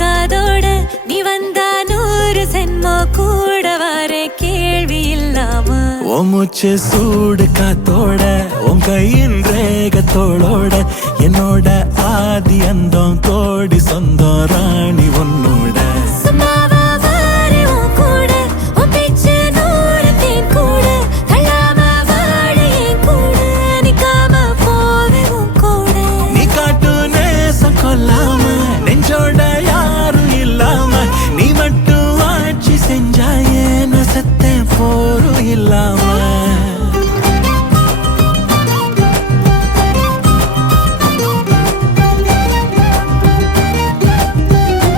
காதோட நீ வந்தா 100 சென்மோ கூட வர கேள்வி இல்லாம உன் மூச்சு சூடு காத்தோட உன் கையின் ரேகத்தோளோட என்னோட ஆதி அந்தம் தோடி சொந்தம் ராணி